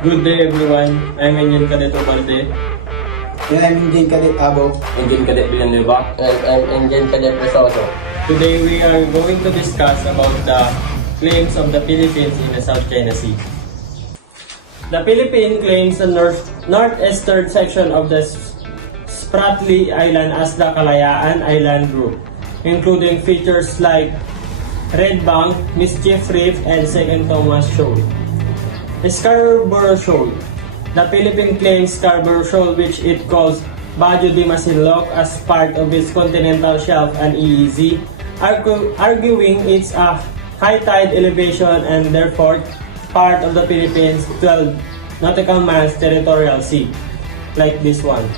Good day everyone, I'm Engineer Cadet Obalde. And I'm Engineer Cadet Abo. Engineer Cadet Villanueva. And I'm Engineer Cadet Resoso. Today we are going to discuss about the claims of the Philippines in the South China Sea. The Philippines claims the northeastern section of the Spratly Island as the Kalayaan Island Group, including features like Red Bank, Mischief Reef, and Second Thomas Shoal. Scarborough Shoal. The Philippines claims Scarborough Shoal, which it calls Bajo de Masinloc, as part of its continental shelf and EEZ, arguing it's a high tide elevation and therefore part of the Philippines' 12 nautical miles territorial sea, like this one.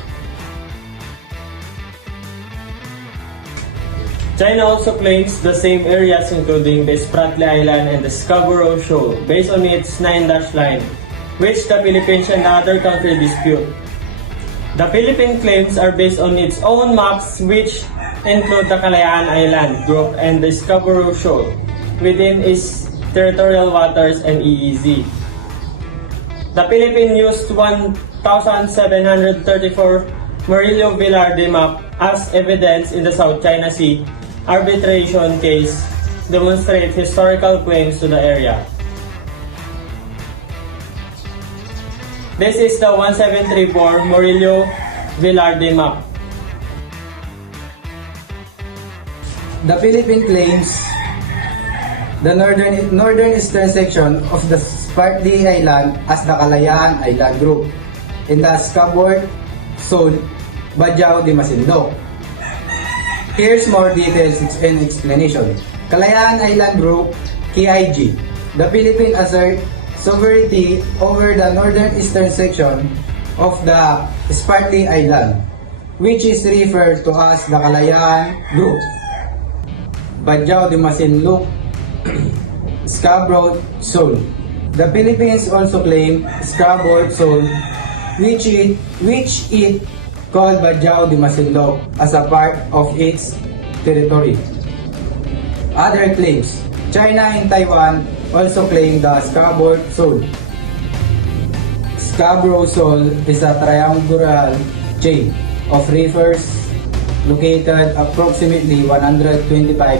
China also claims the same areas, including the Spratly Island and the Scarborough Shoal, based on its 9-dash line, which the Philippines and other countries dispute. The Philippine claims are based on its own maps, which include the Kalayaan Island Group and the Scarborough Shoal within its territorial waters and EEZ. The Philippines used 1,734 Murillo Velarde map as evidence in the South China Sea arbitration case, demonstrate historical claims to the area. This is the 1734 Murillo Velarde map. The Philippine claims the northeastern section of the Spratly Island as the Kalayaan Island Group in the Scarborough Shoal, Bajau de Masinloc. Here's more details and explanation. Kalayaan Island Group, KIG. The Philippines assert sovereignty over the northeastern section of the Spratly Island, which is referred to as the Kalayaan Group, Bajau de Masinloc, Scarborough Shoal. The Philippines also claim Scarborough Shoal, which it called Bajau de Masinloc, as a part of its territory. Other claims. China and Taiwan also claim the Scarborough Shoal. Scarborough Shoal is a triangular chain of rivers located approximately 125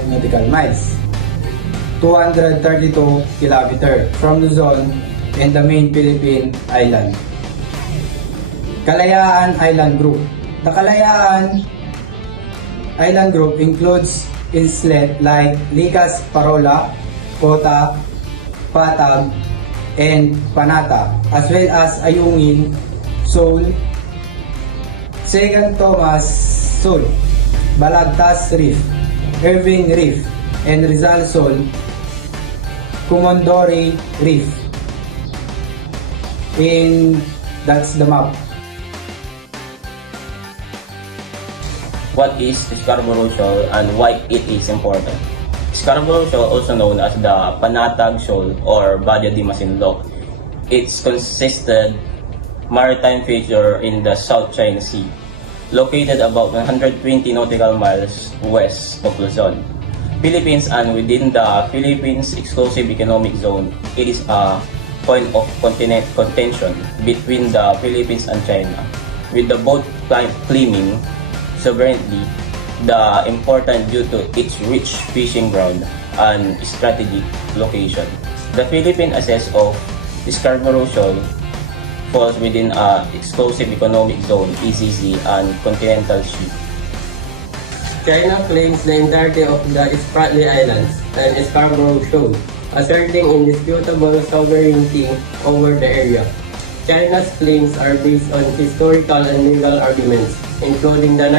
nautical miles, 232 kilometers from Luzon and the main Philippine island. Kalayaan Island Group. The Kalayaan Island Group includes islets like Likas, Parola, Kota, Patag, and Panata, as well as Ayungin, Shoal, Second Thomas Shoal, Balagtas Reef, Irving Reef, and Rizal Shoal, Comondori Reef. And that's the map. What is Scarborough Shoal and why it is important? Scarborough Shoal, also known as the Panatag Shoal or Bajo de Masinloc, it's consisted maritime feature in the South China Sea, located about 120 nautical miles west of Luzon, Philippines, and within the Philippines Exclusive Economic Zone. It is a point of contention between the Philippines and China, with the both claiming sovereignty, the important due to its rich fishing ground and strategic location. The Philippine access of Scarborough Shoal falls within a exclusive economic zone (ECZ) and continental shelf. China claims the entirety of the Spratly Islands and Scarborough Shoal, asserting indisputable sovereignty over the area. China's claims are based on historical and legal arguments, including the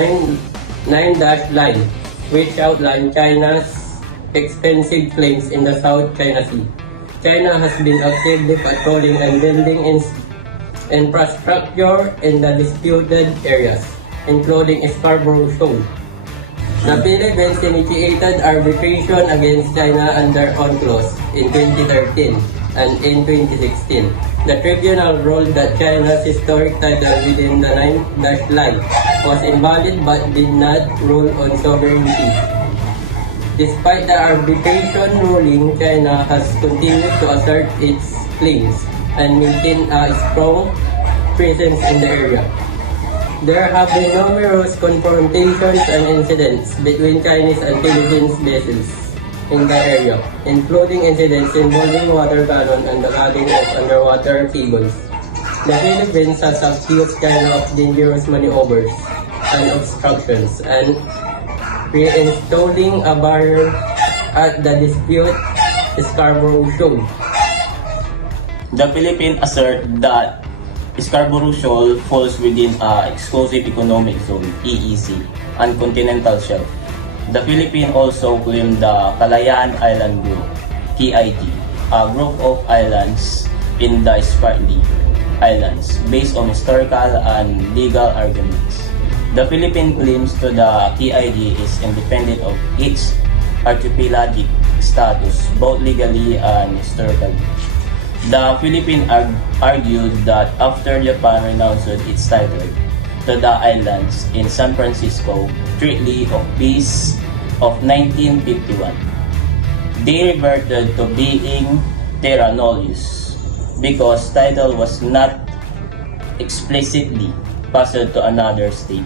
9-dash line, which outline China's extensive claims in the South China Sea. China has been actively patrolling and building infrastructure in the disputed areas, including Scarborough Shoal. The Philippines initiated arbitration against China under UNCLOS in 2013 and in 2016. The tribunal ruled that China's historic title within the 9-dash line was invalid but did not rule on sovereignty. Despite the arbitration ruling, China has continued to assert its claims, and maintain a strong presence in the area. There have been numerous confrontations and incidents between Chinese and Philippine vessels in the area, including incidents involving water cannon and the logging of underwater cables. The Philippines has accused China of dangerous maneuvers and obstructions and reinstalling a barrier at the dispute Scarborough Shoal. The Philippines assert that Scarborough Shoal falls within a Exclusive Economic Zone (EEZ) and continental shelf. The Philippines also claimed the Kalayaan Island Group (KIG), a group of islands in the Spratly Islands based on historical and legal arguments. The Philippines claims to the KIG is independent of its archipelagic status both legally and historically. The Philippines argued that after Japan renounced its title to the islands in San Francisco Treaty of Peace of 1951, they reverted to being terra nullius because title was not explicitly passed to another state.